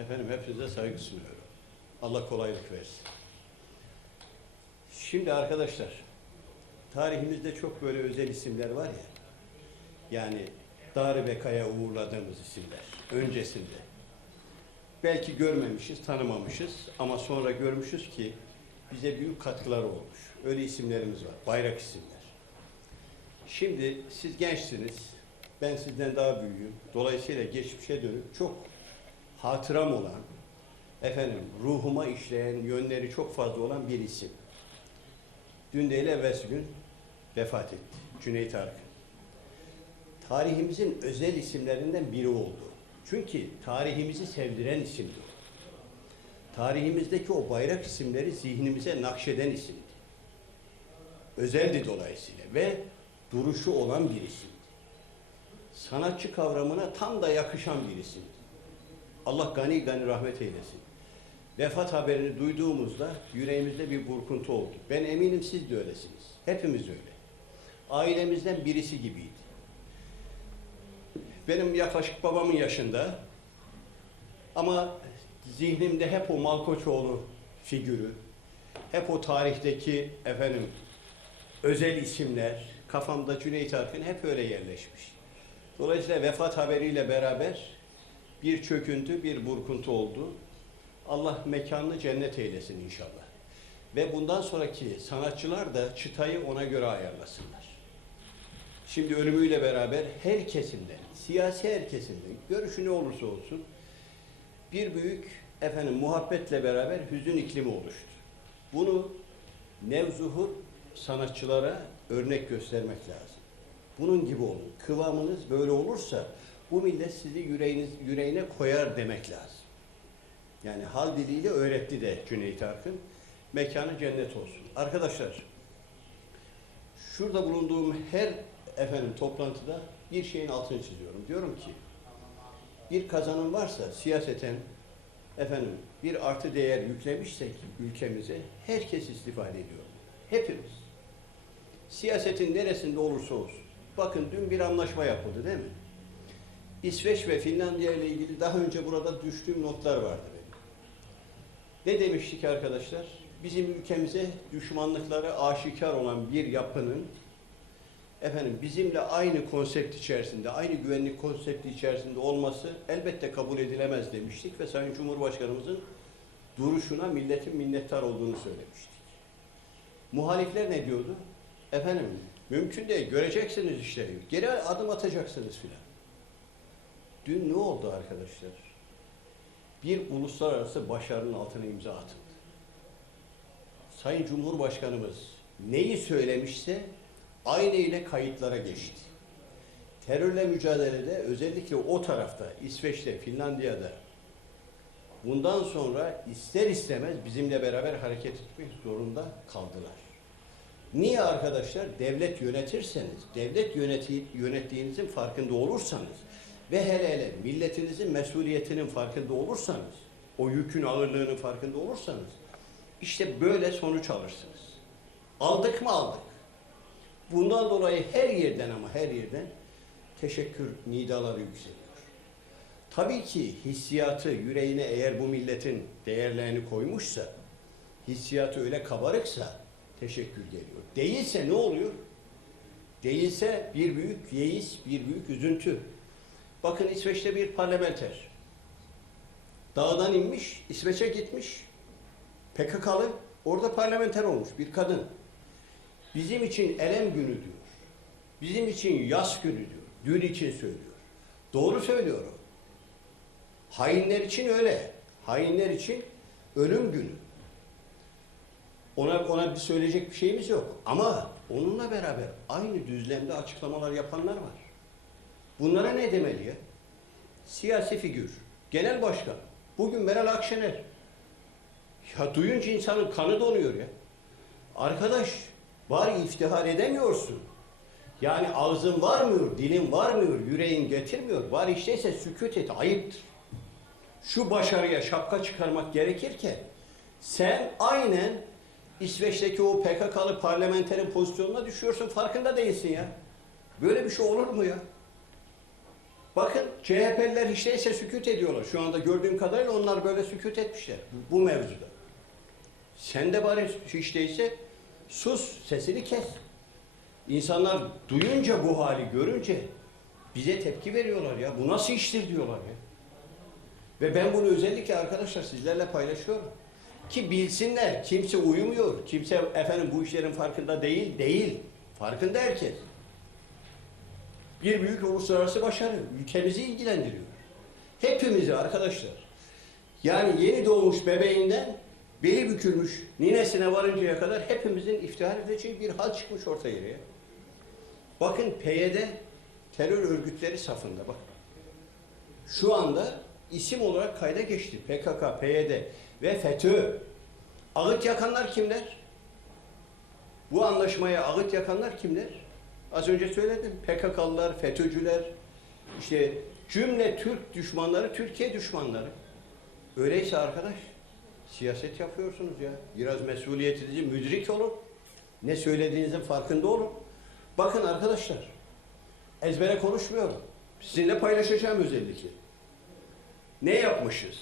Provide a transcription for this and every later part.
Efendim hepinize saygı sunuyorum. Allah kolaylık versin. Şimdi arkadaşlar, tarihimizde çok böyle özel isimler var ya. Yani Darı Beka'ya uğurladığımız isimler öncesinde. Belki görmemişiz, tanımamışız ama sonra görmüşüz ki bize büyük katkıları olmuş. Öyle isimlerimiz var, bayrak isimler. Şimdi siz gençsiniz, ben sizden daha büyüğüm. Dolayısıyla geçmişe dönüp çok hatıram olan, efendim ruhuma işleyen yönleri çok fazla olan bir isim. Dün değil evvelsi gün vefat etti. Cüneyt Arkın. Tarihimizin özel isimlerinden biri oldu. Çünkü tarihimizi sevdiren isimdi. Tarihimizdeki o bayrak isimleri zihnimize nakşeden isimdi. Özeldi dolayısıyla ve duruşu olan bir isimdi. Sanatçı kavramına tam da yakışan bir isimdi. Allah gani gani rahmet eylesin. Vefat haberini duyduğumuzda yüreğimizde bir burkuntu oldu. Ben eminim siz de öylesiniz. Hepimiz öyle. Ailemizden birisi gibiydi. Benim yaklaşık babamın yaşında ama zihnimde hep o Malkoçoğlu figürü, hep o tarihteki efendim özel isimler, kafamda Cüneyt Arkın hep öyle yerleşmiş. Dolayısıyla vefat haberiyle beraber bir çöküntü, bir burkuntu oldu. Allah mekanını cennet eylesin inşallah. Ve bundan sonraki sanatçılar da çıtayı ona göre ayarlasınlar. Şimdi ölümüyle beraber her kesimden, siyasi her kesimden, görüşü ne olursa olsun bir büyük efendim muhabbetle beraber hüzün iklimi oluştu. Bunu nevzuhur sanatçılara örnek göstermek lazım. Bunun gibi olun. Kıvamınız böyle olursa bu millet sizi yüreğiniz, yüreğine koyar demek lazım. Yani hal diliyle öğretti de Cüneyt Arkın. Mekanı cennet olsun. Arkadaşlar, şurada bulunduğum her efendim toplantıda bir şeyin altını çiziyorum. Diyorum ki, bir kazanım varsa siyaseten efendim bir artı değer yüklemişsek ülkemize herkes istifade ediyor. Hepimiz. Siyasetin neresinde olursa olsun. Bakın dün bir anlaşma yapıldı değil mi? İsveç ve Finlandiya ile ilgili daha önce burada düştüğüm notlar vardı benim. Ne demiştik arkadaşlar? Bizim ülkemize düşmanlıkları aşikar olan bir yapının efendim bizimle aynı konsept içerisinde, aynı güvenlik konsepti içerisinde olması elbette kabul edilemez demiştik ve Sayın Cumhurbaşkanımızın duruşuna milletin minnettar olduğunu söylemiştik. Muhalifler ne diyordu? Efendim mümkün değil, göreceksiniz işte, geri adım atacaksınız filan. Dün ne oldu arkadaşlar? Bir uluslararası başarının altına imza atıldı. Sayın Cumhurbaşkanımız neyi söylemişse aynı ile kayıtlara geçti. Terörle mücadelede özellikle o tarafta, İsveç'te, Finlandiya'da bundan sonra ister istemez bizimle beraber hareket etmek zorunda kaldılar. Niye arkadaşlar? Devlet yönetirseniz, devlet yöneti, yönettiğinizin farkında olursanız ve hele hele milletinizin mesuliyetinin farkında olursanız, o yükün ağırlığının farkında olursanız, işte böyle sonuç alırsınız. Aldık mı aldık. Bundan dolayı her yerden ama her yerden teşekkür nidaları yükseliyor. Tabii ki hissiyatı yüreğine eğer bu milletin değerlerini koymuşsa, hissiyatı öyle kabarıksa teşekkür geliyor. Değilse ne oluyor? Değilse bir büyük yeis, bir büyük üzüntü. Bakın İsveç'te bir parlamenter. Dağdan inmiş, İsveç'e gitmiş. PKK'lı orada parlamenter olmuş bir kadın. Bizim için elem günü diyor. Bizim için yas günü diyor. Dün için söylüyor. Doğru söylüyor o. Hainler için öyle. Hainler için ölüm günü. Ona ona bir söyleyecek bir şeyimiz yok. Ama onunla beraber aynı düzlemde açıklamalar yapanlar var. Bunlara ne demeli ya? Siyasi figür, genel başkan. Bugün Meral Akşener. Ya duyunca insanın kanı donuyor ya. Arkadaş, bari iftihar edemiyorsun. Yani ağzın varmıyor, dilin varmıyor, yüreğin getirmiyor. Var işteyse sükut et, ayıptır. Şu başarıya şapka çıkarmak gerekirken sen aynen İsveç'teki o PKK'lı parlamenterin pozisyonuna düşüyorsun farkında değilsin ya. Böyle bir şey olur mu ya? Bakın CHP'liler hiç değilse sükut ediyorlar. Şu anda gördüğüm kadarıyla onlar böyle sükut etmişler bu, mevzuda. Sen de bari hiç değilse sus, sesini kes. İnsanlar duyunca bu hali görünce bize tepki veriyorlar ya. Bu nasıl iştir diyorlar ya. Ve ben bunu özellikle arkadaşlar sizlerle paylaşıyorum. Ki bilsinler kimse uyumuyor. Kimse efendim bu işlerin farkında değil. Değil. Farkında herkes. Bir büyük uluslararası başarı. Ülkemizi ilgilendiriyor. Hepimizi arkadaşlar. Yani yeni doğmuş bebeğinden beli bükülmüş ninesine varıncaya kadar hepimizin iftihar edeceği bir hal çıkmış ortaya ya. Bakın PYD terör örgütleri safında bak. Şu anda isim olarak kayda geçti. PKK, PYD ve FETÖ. Ağıt yakanlar kimler? Bu anlaşmaya ağıt yakanlar kimler? Az önce söyledim. PKK'lılar, FETÖ'cüler, işte cümle Türk düşmanları, Türkiye düşmanları. Öyleyse arkadaş, siyaset yapıyorsunuz ya. Biraz mesuliyetinizi müdrik olun. Ne söylediğinizin farkında olun. Bakın arkadaşlar, ezbere konuşmuyorum. Sizinle paylaşacağım özellikle. Ne yapmışız?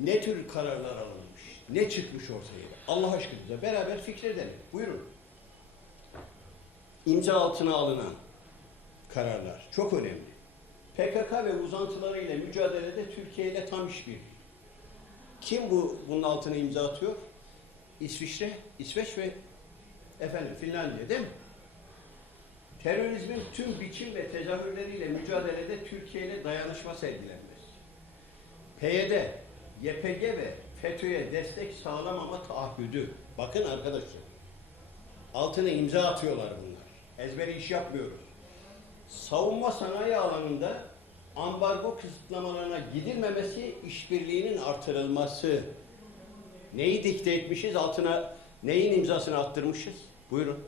Ne tür kararlar alınmış? Ne çıkmış ortaya? Allah aşkına beraber fikredelim. Buyurun. İmza altına alınan kararlar çok önemli. PKK ve uzantılarıyla mücadelede Türkiye ile tam işbirliği. Kim bu bunun altına imza atıyor? İsviçre, İsveç ve efendim Finlandiya değil mi? Terörizmin tüm biçim ve tezahürleriyle mücadelede Türkiye ile dayanışma sergilenmesi. PYD, YPG ve FETÖ'ye destek sağlamama taahhüdü. Bakın arkadaşlar. Altına imza atıyorlar bunlar. Ezberi iş yapmıyoruz. Savunma sanayi alanında ambargo kısıtlamalarına gidilmemesi, işbirliğinin artırılması. Neyi dikte etmişiz? Altına neyin imzasını attırmışız? Buyurun.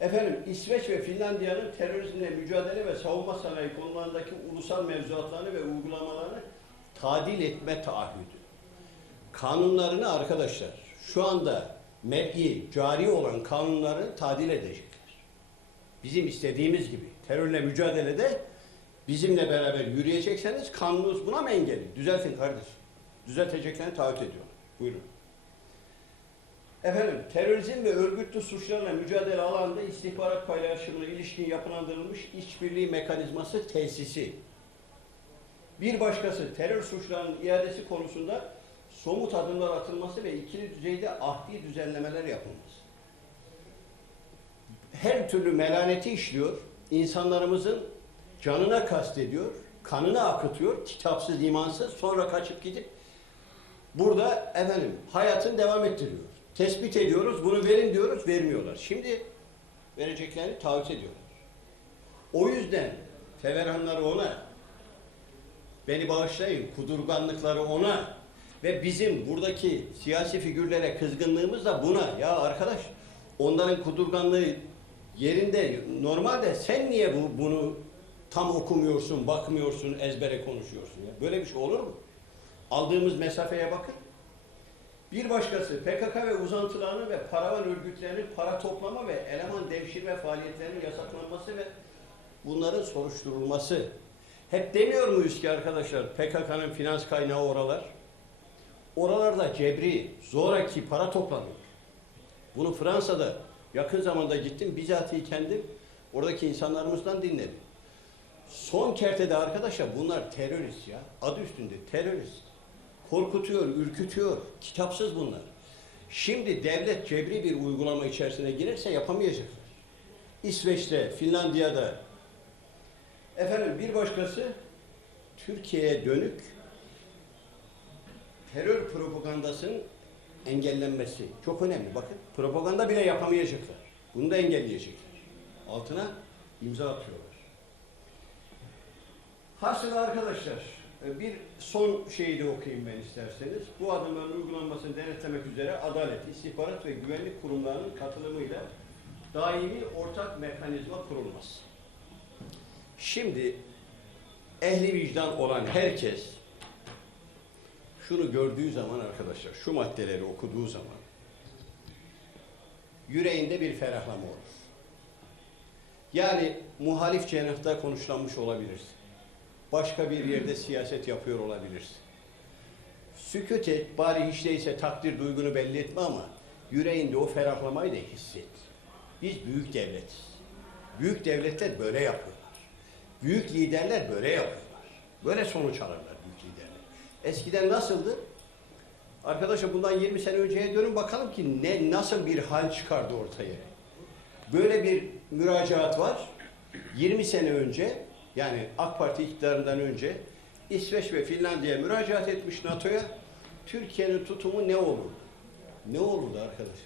Efendim İsveç ve Finlandiya'nın terörizmle mücadele ve savunma sanayi konularındaki ulusal mevzuatlarını ve uygulamalarını tadil etme taahhüdü. Kanunlarını arkadaşlar şu anda meb'i, cari olan kanunları tadil edecekler. Bizim istediğimiz gibi terörle mücadelede bizimle beraber yürüyecekseniz kanunumuz buna mı engel? Düzeltin kardeş. Düzelteceklerini taahhüt ediyorum. Buyurun. Efendim, terörizm ve örgütlü suçlarla mücadele alanında istihbarat paylaşımına ilişkin yapılandırılmış işbirliği mekanizması tesisi. Bir başkası terör suçlarının iadesi konusunda somut adımlar atılması ve ikili düzeyde ahdi düzenlemeler yapılması. Her türlü melaneti işliyor, insanlarımızın canına kastediyor, kanını akıtıyor, kitapsız, imansız, sonra kaçıp gidip burada efendim hayatını devam ettiriyor. Tespit ediyoruz, bunu verin diyoruz, vermiyorlar. Şimdi vereceklerini taahhüt ediyorlar. O yüzden feveranları ona, beni bağışlayın, kudurganlıkları ona ve bizim buradaki siyasi figürlere kızgınlığımız da buna. Ya arkadaş, onların kudurganlığı yerinde, normalde sen niye bu, bunu tam okumuyorsun, bakmıyorsun, ezbere konuşuyorsun ya? Böyle bir şey olur mu? Aldığımız mesafeye bakın. Bir başkası PKK ve uzantılarını ve paravan örgütlerinin para toplama ve eleman devşirme faaliyetlerinin yasaklanması ve bunların soruşturulması. Hep demiyor muyuz ki arkadaşlar PKK'nın finans kaynağı oralar? Oralarda cebri, zoraki para toplanıyor. Bunu Fransa'da yakın zamanda gittim, bizatihi kendim oradaki insanlarımızdan dinledim. Son kertede arkadaşlar bunlar terörist ya. Adı üstünde terörist. Korkutuyor, ürkütüyor. Kitapsız bunlar. Şimdi devlet cebri bir uygulama içerisine girerse yapamayacaklar. İsveç'te, Finlandiya'da. Efendim bir başkası Türkiye'ye dönük terör propagandasının engellenmesi. Çok önemli. Bakın propaganda bile yapamayacaklar. Bunu da engelleyecekler. Altına imza atıyorlar. Hasıl arkadaşlar e, bir son şeyi de okuyayım ben isterseniz. Bu adımların uygulanmasını denetlemek üzere Adalet, İstihbarat ve Güvenlik Kurumlarının katılımıyla daimi ortak mekanizma kurulması. Şimdi ehli vicdan olan herkes şunu gördüğü zaman arkadaşlar, şu maddeleri okuduğu zaman yüreğinde bir ferahlama olur. Yani muhalif cenahta konuşlanmış olabilirsin. Başka bir yerde siyaset yapıyor olabilirsin. Sükut et, bari hiç değilse takdir duygunu belli etme ama yüreğinde o ferahlamayı da hisset. Biz büyük devletiz. Büyük devletler böyle yapıyorlar. Büyük liderler böyle yapıyorlar. Böyle sonuç alırlar. Eskiden nasıldı? Arkadaşlar bundan 20 sene önceye dönün bakalım ki ne nasıl bir hal çıkardı ortaya. Böyle bir müracaat var. 20 sene önce yani AK Parti iktidarından önce İsveç ve Finlandiya müracaat etmiş NATO'ya. Türkiye'nin tutumu ne olur? Ne olurdu arkadaş?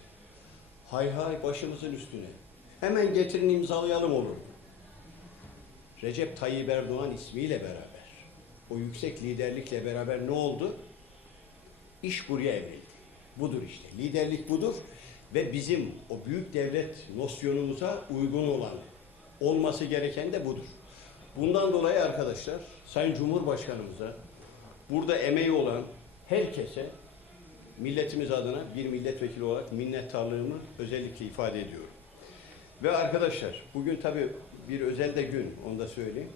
Hay hay başımızın üstüne. Hemen getirin imzalayalım olur. Recep Tayyip Erdoğan ismiyle beraber, o yüksek liderlikle beraber ne oldu? İş buraya evrildi. Budur işte. Liderlik budur ve bizim o büyük devlet nosyonumuza uygun olan olması gereken de budur. Bundan dolayı arkadaşlar Sayın Cumhurbaşkanımıza burada emeği olan herkese milletimiz adına bir milletvekili olarak minnettarlığımı özellikle ifade ediyorum. Ve arkadaşlar bugün tabii bir özel de gün onu da söyleyeyim.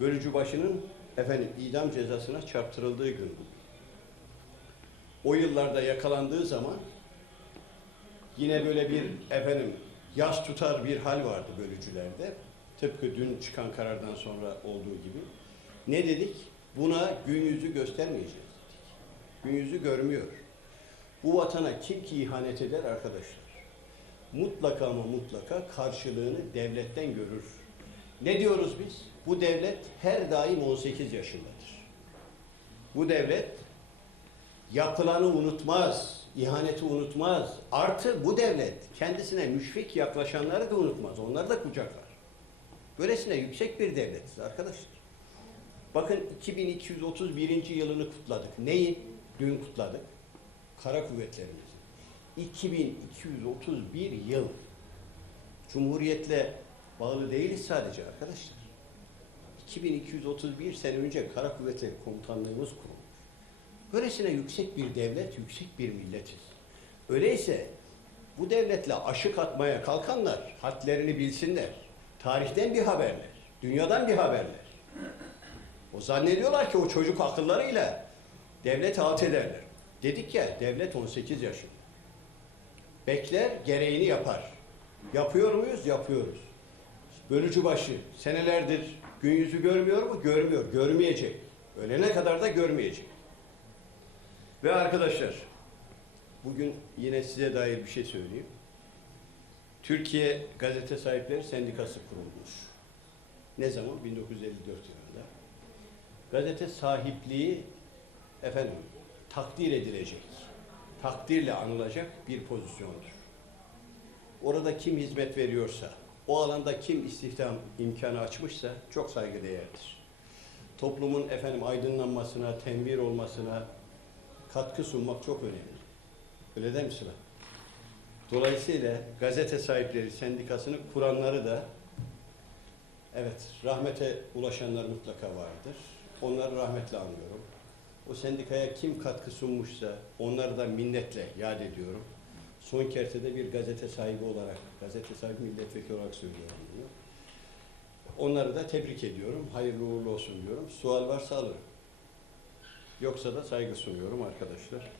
Bölücübaşı'nın efendim idam cezasına çarptırıldığı gün. O yıllarda yakalandığı zaman yine böyle bir efendim yas tutar bir hal vardı bölücülerde. Tıpkı dün çıkan karardan sonra olduğu gibi. Ne dedik? Buna gün yüzü göstermeyeceğiz dedik. Gün yüzü görmüyor. Bu vatana kim ki ihanet eder arkadaşlar? Mutlaka ama mutlaka karşılığını devletten görür. Ne diyoruz biz? Bu devlet her daim 18 yaşındadır. Bu devlet yapılanı unutmaz, ihaneti unutmaz. Artı bu devlet kendisine müşfik yaklaşanları da unutmaz. Onları da kucaklar. Böylesine yüksek bir devletiz arkadaşlar. Bakın 2231. yılını kutladık. Neyi? Dün kutladık. Kara kuvvetlerimizi. 2231 yıl. Cumhuriyetle bağlı değiliz sadece arkadaşlar. 2231 sene önce Kara Kuvvetleri Komutanlığımız kurulmuş. Böylesine yüksek bir devlet, yüksek bir milletiz. Öyleyse bu devletle aşık atmaya kalkanlar hadlerini bilsinler. Tarihten bir haberler, dünyadan bir haberler. O zannediyorlar ki o çocuk akıllarıyla devlet alt ederler. Dedik ya devlet 18 yaşında. Bekler, gereğini yapar. Yapıyor muyuz? Yapıyoruz. Bölücü başı senelerdir gün yüzü görmüyor mu? Görmüyor. Görmeyecek. Ölene kadar da görmeyecek. Ve arkadaşlar bugün yine size dair bir şey söyleyeyim. Türkiye Gazete Sahipleri Sendikası kurulmuş. Ne zaman? 1954 yılında. Gazete sahipliği efendim takdir edilecek, takdirle anılacak bir pozisyondur. Orada kim hizmet veriyorsa, o alanda kim istihdam imkanı açmışsa çok saygıdeğerdir. Toplumun efendim aydınlanmasına, tenvir olmasına katkı sunmak çok önemli. Öyle değil mi Sıla? Dolayısıyla gazete sahipleri sendikasını kuranları da evet rahmete ulaşanlar mutlaka vardır. Onları rahmetle anıyorum. O sendikaya kim katkı sunmuşsa onları da minnetle yad ediyorum. Son kertede bir gazete sahibi olarak, gazete sahibi milletvekili olarak söylüyorum bunu. Onları da tebrik ediyorum. Hayırlı uğurlu olsun diyorum. Sual varsa alırım. Yoksa da saygı sunuyorum arkadaşlar.